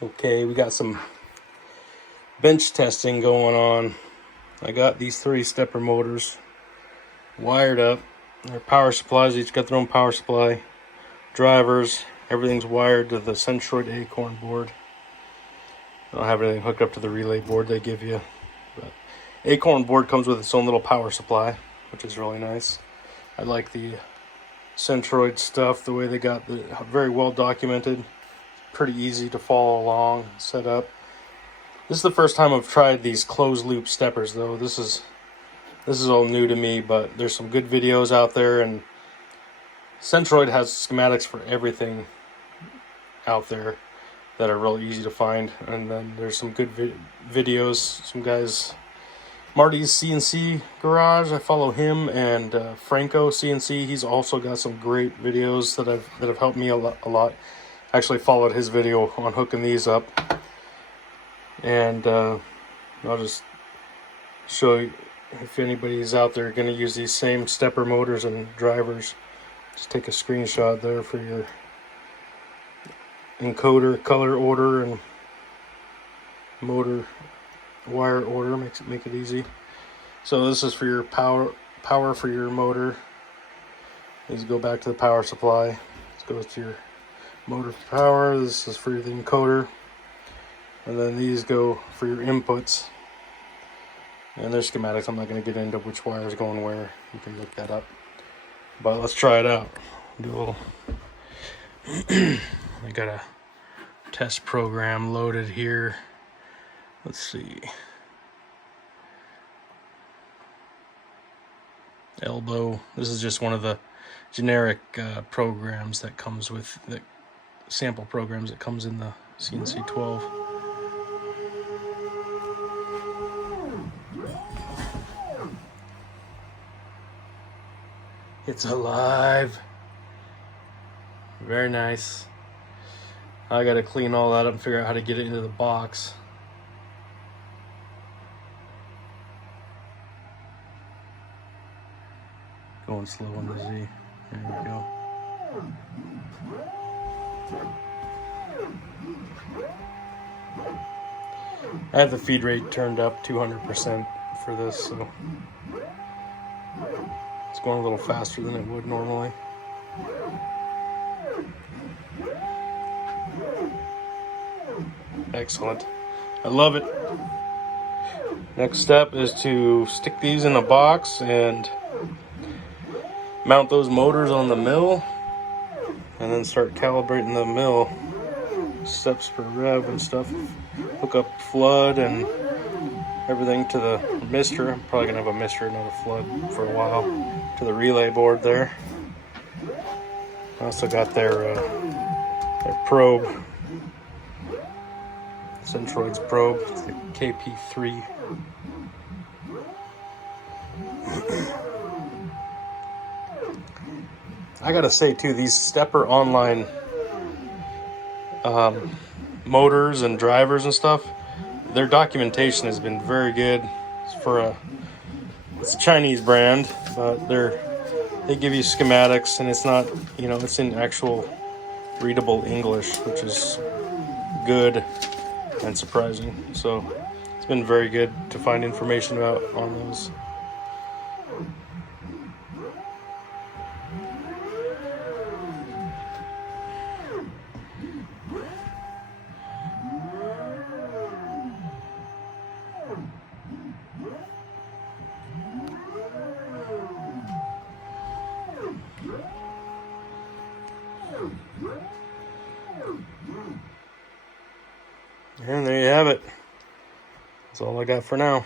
Okay, we got some bench testing going on. I got these 3 stepper motors wired up. Their power supplies, each got their own power supply. Drivers, everything's wired to the Centroid Acorn board. I don't have anything hooked up to the relay board they give you. But Acorn board comes with its own little power supply, which is really nice. I like the Centroid stuff, the way they got the very well documented. Pretty easy to follow along, set up. This is the first time I've tried these closed loop steppers though. This is all new to me, but there's some good videos out there, and Centroid has schematics for everything out there that are real easy to find. And then there's some good videos. Some guys, Marty's CNC Garage, I follow him, and Franco CNC. He's also got some great videos that have helped me a lot. Actually followed his video on hooking these up, and I'll just show you if anybody's out there going to use these same stepper motors and drivers. Just take a screenshot there for your encoder color order and motor wire order. Make it easy. So this is for your power for your motor. These go back to the power supply. This goes to your motor power. This is for the encoder, and then these go for your inputs. And there's schematics. I'm not going to get into which wire is going where. You can look that up. But let's try it out. Do a little. I got a test program loaded here. Let's see. Elbow. This is just one of the generic programs that comes with the sample programs that comes in the CNC 12. It's alive. Very nice. I gotta clean all that up and figure out how to get it into the box. Going slow on the Z. There we go. I have the feed rate turned up 200% for this, so it's going a little faster than it would normally. Excellent. I love it. Next step is to stick these in a box and mount those motors on the mill, and then start calibrating the mill, steps per rev and stuff. Hook up flood and everything to the mister. I'm probably gonna have a mister, not a flood, for a while, to the relay board there. I also got their probe, Centroid's probe. It's the KP3. I gotta say too, these stepper online motors and drivers and stuff, their documentation has been very good. It's a Chinese brand, but they give you schematics, and it's not, it's in actual readable English, which is good and surprising. So it's been very good to find information on those. And there you have it. That's all I got for now.